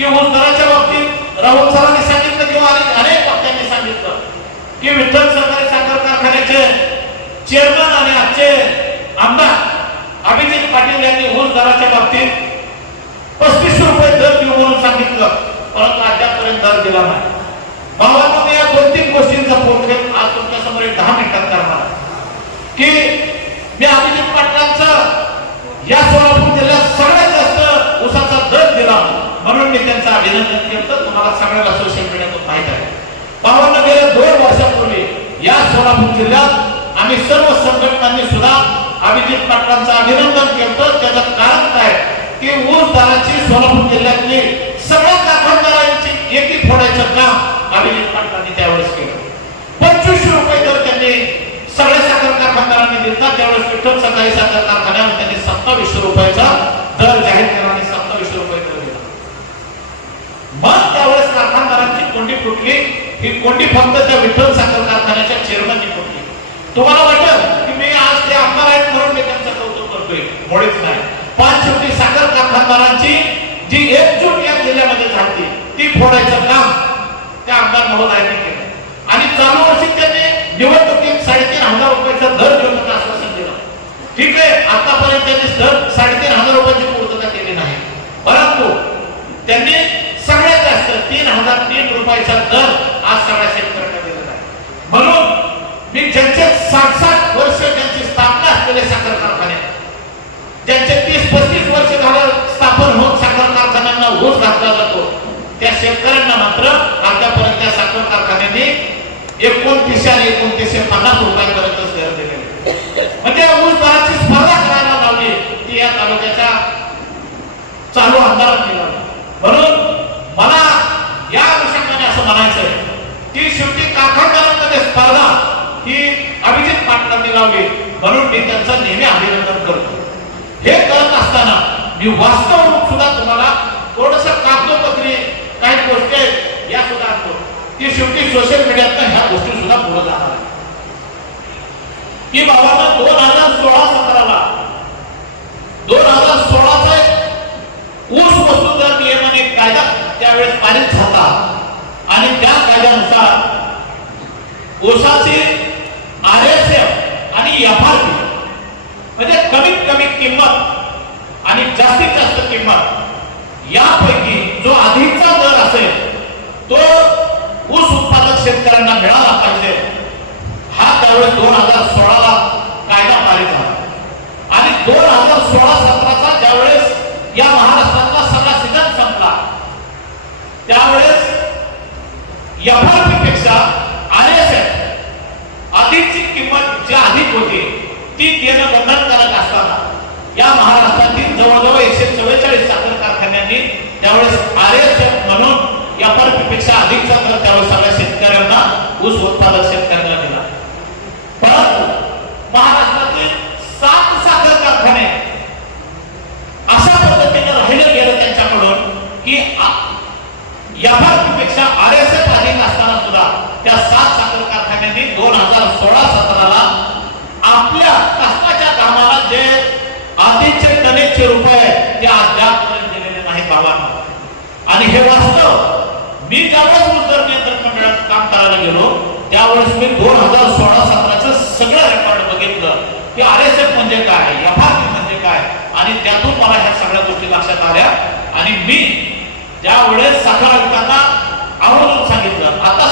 की ऊस दराच्या बाबतीत राहुल सरांनी सांगितलं किंवा अनेक अनेक सांगितलं की विठ्ठल सरकारी साखर कारखान्याचे चेअरमन आणि आजचे आमदार अभिजित पाटील यांनी ऊस दराच्या बाबतीत पस्तीस रुपये दर देऊ म्हणून सांगितलं परंतु अद्यापर्यंत दर दिला नाही. भावांनो मी या दोन तीन गोष्टींचा पोर्ट्रेट आज तुमच्यासमोर एक दहा मिनिटात करणार की मी आधी म्हणून मी त्यांचं अभिनंदन केलं तुम्हाला सगळ्याला सोशल मीडियातून माहीत आहे. भावांनो गेल्या दोन वर्षापूर्वी या सोलापूर जिल्ह्यात आम्ही सर्व संघटनांनी सुद्धा अभिजित पाटलांचं अभिनंदन केलं. त्याचं कारण काय? की ऊस दराची सोलापूर जिल्ह्यातली सगळ्या कारखानदारांची एकी फोडायचं काम अभिजित पाटलांनी त्यावेळेस केलं. पंचवीसशे रुपये तर त्यांनी सगळ्या साखर कारखानदारांनी दिला. त्यावेळेस विठ्ठल सकाळी साखर कारखान्यावर त्यांनी सत्तावीसशे रुपयाचा दर जाहीर केला आणि सत्तावीसशे रुपये दर दिला मग त्यावेळेस कारखानदारांची कोंडी फुटली ही कोंडी फक्त त्या विठ्ठल साखर कारखान्याच्या चेअरमननी फुटली. तुम्हाला वाटत की मी आज ते आमदार आहेत म्हणून मी त्यांचं कौतुक करतोय? मुळेच नाही. पाच शेवटी साखर कारखानदारांची जी एकजूट या जिल्ह्यामध्ये झाली ती फोडायचं काम त्या आमदार महोदयांनी केलं. आणि चालू वर्षी त्यांनी निवडणुकीत साडेतीन हजार रुपयाचा दर घेऊन आश्वासन दिलं. ठीक आहे आतापर्यंत त्यांनी दर साडेतीन हजार रुपयाची पूर्तता केली नाही. परंतु त्यांनी सगळ्यात जास्त तीन हजार तीन रुपयाचा दर आज सगळ्या शेतकऱ्यांना दिलेला आहे. म्हणून मी ज्यांचे साठ साठ वर्ष त्यांची स्थापना असलेले साखर कारखाने ज्यांचे तीस पस्तीस वर्ष झालं स्थापन होत साखर कारखान्यांना ऊस घातला जातो त्या शेतकऱ्यांना मात्र आतापर्यंत त्या साखर कारखान्यांनी एकोणतीसशे आणि एकोणतीसशे पन्नास रुपयांपर्यंत दर दिलेले म्हणजे ऊस दराची स्पर्धा करायला लावली ती या तालुक्याच्या चालू आमदारात केला म्हणून मला या अनुषंगाने असं म्हणायचं ती शेवटी कारखानदारांमध्ये स्पर्धा ही अभिजित पाटलांनी लावली. म्हणून मी त्यांचं नेहमी अभिनंदन करतो. हे करत असताना मी वास्तव रूप सुद्धा तुम्हाला थोडस कागदोपत्री काही गोष्टी आहेत या सुद्धा आणतो. ती शेवटी सोशल मीडियात ह्या गोष्टी सुद्धा पुढे जाणार की बाबांना दोन हजार सोळा सतराला दोन हजार सोळाचा ऊस वस्तू दर नियमाने कायदा त्यावेळेस पारित झाला आणि त्या कायद्यानुसार ऊसाची आर एस व्यापार म्हणजे कमीत कमी किंमत आणि जास्तीत जास्त किंमत यापैकी जो आधीचा दर असेल तो ऊस उत्पादक शेतकऱ्यांना मिळाला पाहिजे. हा त्यावेळेस दोन हजार सोळाला कायदा पारित झाला. आणि दोन हजार सोळा सतराचा ज्यावेळेस या महाराष्ट्रातला सगळा सीझन संपला त्यावेळेस एफआरपी पेक्षा आर एस एफ अधिकची किंमत जी अधिक होती ती देणं बंधनकारक असताना या महाराष्ट्रातील जवळजवळ एकशे चव्वेचाळीस साखर कारखान्यांनी त्यावेळेस आर एस एफ म्हणून एफआरपी पेक्षा अधिकचा दर त्यावेळेस सगळ्या शेतकऱ्यांना ऊस उत्पादक शेतकऱ्यांना दिला. परंतु महाराष्ट्रातील सात साखर कारखाने अशा पद्धतीने राहिलं गेलं त्यांच्याकडून की एफआरपी पेक्षा आर एस एफ अधिक असताना सुद्धा त्या सात साखर कारखान्यांनी दोन हजार सोळा सतरा आपल्या कष्टाच्या कामाला जे आधीचे कनेचे रुपये ते अद्यापर्यंत दिलेले नाही बाबांना आणि हे वास्तव मी ज्यावेळेस उद्धार नियंत्रण मंडळात काम करायला गेलो त्यावेळेस मी दोन हजार सोळा सतराचं सगळं रेकॉर्ड बघितलं की आर एस एफ म्हणजे काय एफ म्हणजे काय आणि त्यातून मला ह्या सगळ्या गोष्टी लक्षात आल्या. आणि मी ज्यावेळेस साखर आयुक्तांना आवर्जून सांगितलं आता